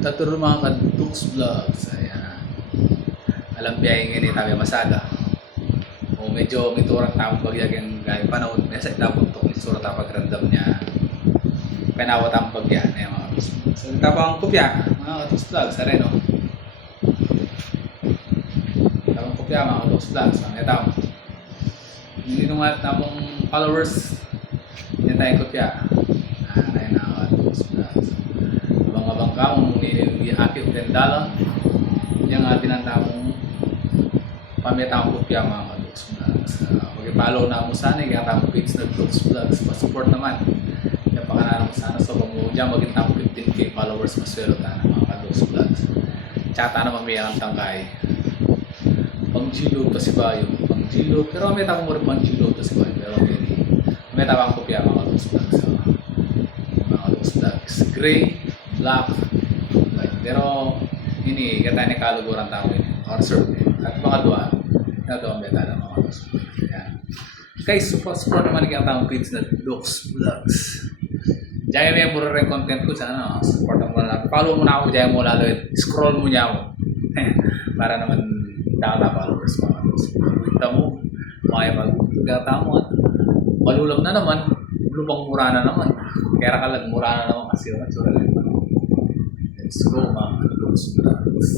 Taturo mga kadux vlogs. Ayan. Alam biyahe nga ni tabi masaga. O medyo miturang tamang bagyag yung gaya panahon. Nasa itapon to kung isura tapag random niya. Penawa tamang bagyan. Ayan mga kadux vlogs. So tapang kopya mga kadux vlogs. Sa rin o. Tapang kopya mga kadux vlogs. Ang itang. Hindi nung tamang followers. Hindi tayo kopya. Ayan na mga kadux vlogs. Abang-abang ka kung i-akit $10 yung tinatawag pamitang kopya mga kadux vlogs. Pag-follow na mo sana yung tamang page na kadux vlogs, pa-support naman yung pakanalan mo sana. So kung mo dyan maging tamang 15k followers maswelo ta na mga kadux vlogs. Tsaka na mamiyang ang tangkay pang G-Load pa si Bayo, pang G-Load, pero may tamang mo rin pang G-Load pa si Bayo, pero may tamang kopya mga kadux vlogs. So, mga kadux vlogs gray, black, white. Pero ini kata ni kaluguran tao ini or serve at mga dua na doon beta lang mga kadux. Guys, support naman yung tamang page na kadux vlogs. Diyan may mura rin content ko sa ano, support mo na lang. Follow mo na ako diyan mo lalo, scroll mo niya ako. Para naman data followers mga kadux. Kita mo, makipagkata mo at malulam na naman, lubang mura na naman. Kaya kalag mura na naman kasi yung matsura lang. Let's go mga kadux vlogs.